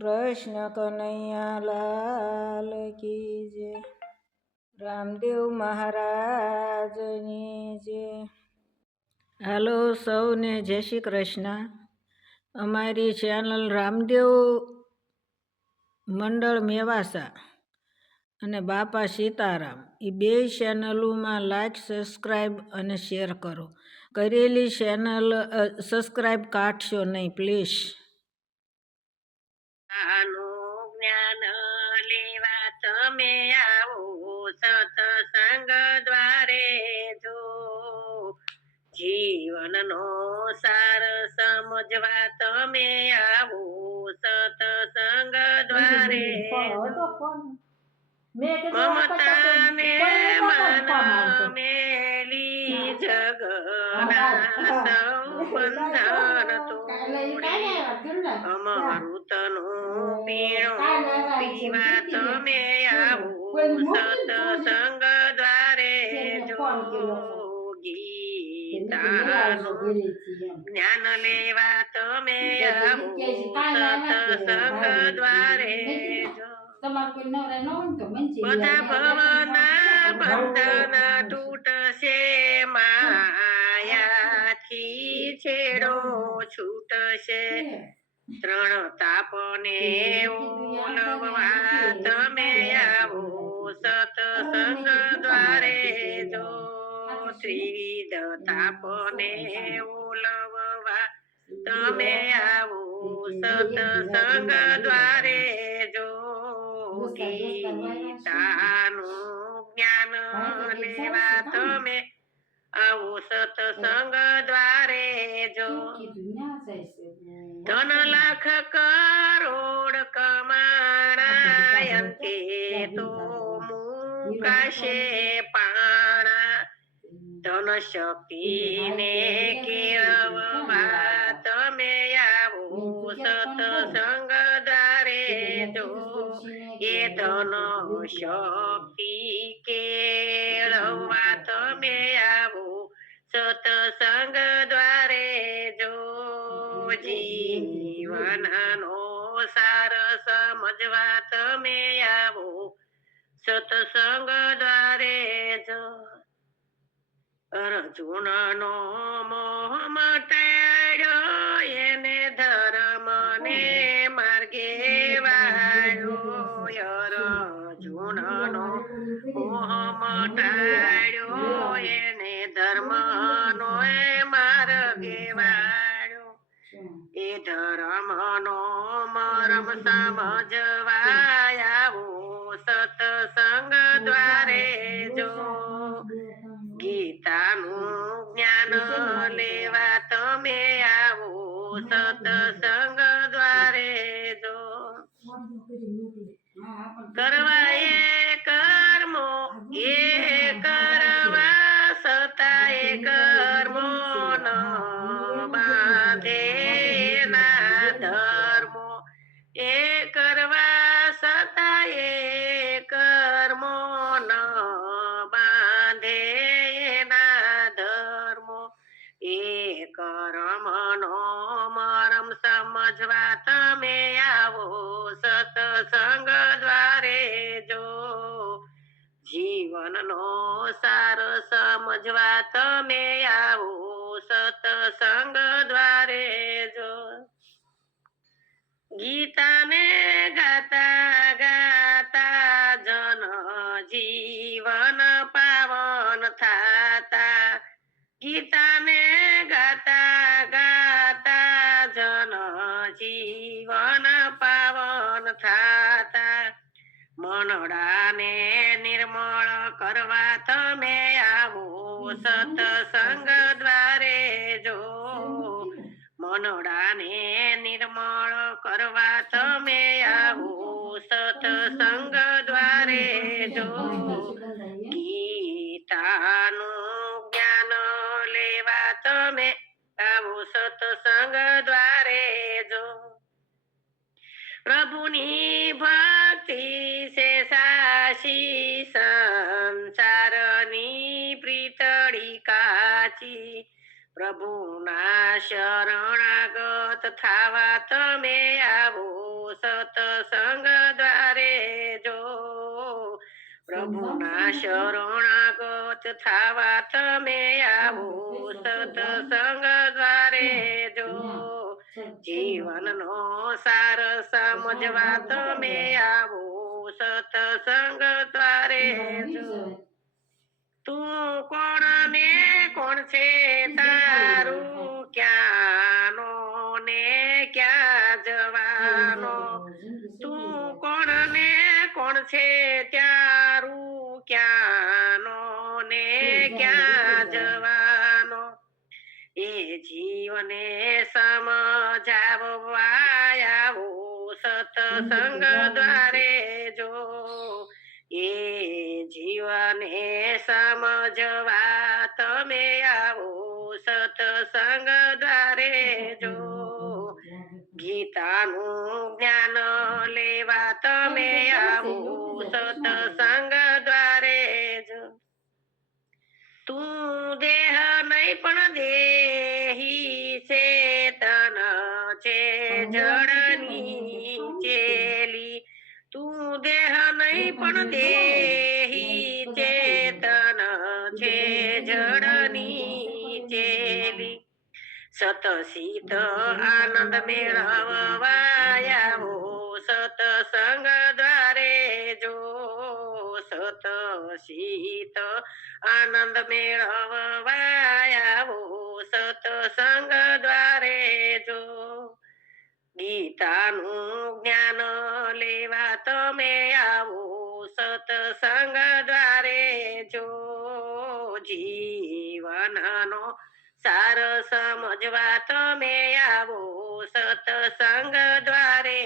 કૃષ્ણ કનૈયા લાલ કી જય. રામદેવ મહારાજની જય. હાલો સૌને જય શ્રી કૃષ્ણ. અમારી ચેનલ રામદેવ મંડળ મેવાસા અને બાપા સીતારામ એ બે ચેનલોમાં લાઈક, સબસ્ક્રાઈબ અને શેર કરો. કરેલી ચેનલ સબસ્ક્રાઈબ કાઢશો નહીં પ્લીઝ. જ્ઞાન લેવા તમે આવો સત્સંગ દ્વારે જો. જીવનનો સાર સમજવા તમે આવો સત્સંગ દ્વારે. મમતાને મન મેલી જગના બંધન તોડી અમૃતનું પીણું પીવા તમે આવો સત્સંગ દ્વારે જો. ગીતાનું જ્ઞાન લેવા તમે આવો સત્સંગ દ્વારે જો. બધા ભવના બંધન તૂટશે, માયાથી છેડો છૂટશે. ત્રણ તાપને ઓલવવા તમે આવો સત્સંગ દ્વારે જો. ત્રિવિધ તાપને ઓલવવા તમે આવો સત્સંગ દ્વારે જો. ગીતાનું જ્ઞાન લેવા તમે આવો સત્સંગ દ્વારે જો. ધન લાખ કરોડ કમાણા અંતે તો મુકાશે પાણા. ધન શક્તિને કેળવવા તમે આવો સત્સંગ દ્વારે જો. એ ધન શક્તિ કેળવવા તમે આવો સત્સંગ દ્વારે જો. જીવનનો સાર સમજવા તમે આવો સત્સંગ દ્વારે જો. અર્જુનનો મોહ મટાડ્યો, એને ધર્મને માર્ગે વાળ્યો. અર્જુનનો મોહ મટાડ્યો, એને ધર્મનો માર્ગે વાળ્યો. એ ધર્મનો મરમ સમજવા આવો સત્સંગ દ્વારે જો. ગીતાનું જ્ઞાન લેવા તમે આવો સત્સંગ દ્વારે જો. કરવા એ કર્મો એ કરવા છતાં એ કર્મો ન બાંધે ના ધર્મો. એ કરવા છતાં એ કર્મો ન બાંધે ના ધર્મો. એ કર્મનો મરમ સમજવા તમે આવો સત્સંગ દ્વારે જો. જીવનનો સાર સમજવા તમે આવો સત્સંગ દ્વારે જો. ગીતાને ગાતા ગાતા જન જીવન પાવન થાતા. ગીતાને ગાતા ગાતા જન જીવન પાવન થાતા. મનડાને નિર્મળ કરવા તમે આવો સત્સંગ દ્વારે જો. મનડાને નિર્મળ કરવા તમે આવો સત્સંગ દ્વારે જો. ગીતાનું જ્ઞાન લેવા તમે આવો સત્સંગ દ્વારે જો. પ્રભુની ભક્તિ છે સાચી, સંસારની પ્રીતળી કાચી. પ્રભુના શરણાગત થાવા તમે આવો સત શરણાગત થાવા તમે આવો સત્સંગ દ્વારે જો જીવનનો સાર સમજવા તમે આવો સત્સંગ દ્વારે જો તું કોણ ને કોણ છે તારું ક્યાંનો ને ક્યાં જવાનો તું કોણ ને કોણ છે ત્યારું ક્યાંનો ને ક્યાં જવાનો એ જીવને સમજાવવા આવો સત્સંગ દ્વારે જો એ જીવને સમજવા તમે આવો સત્સંગ દ્વારે જો ગીતાનું જ્ઞાન લેવા તમે આવો સત્સંગ દ્વારે જો તું દેહ નહીં પણ દેહી ચેતન છે જળની ચેલી તું દેહ નહીં પણ દેહી ચેતન છે જળની ચેલી સતસીત આનંદ મેળવવા આવો સત્સંગ દ્વારે જો સતસીત આનંદ મેળવવા આવો સત્સંગ દ્વારે જો ગીતાનું જ્ઞાન લેવા તમે આવો સત્સંગ દ્વારે જો જીવનનો સાર સમજવા તમે આવો સત્સંગ દ્વારે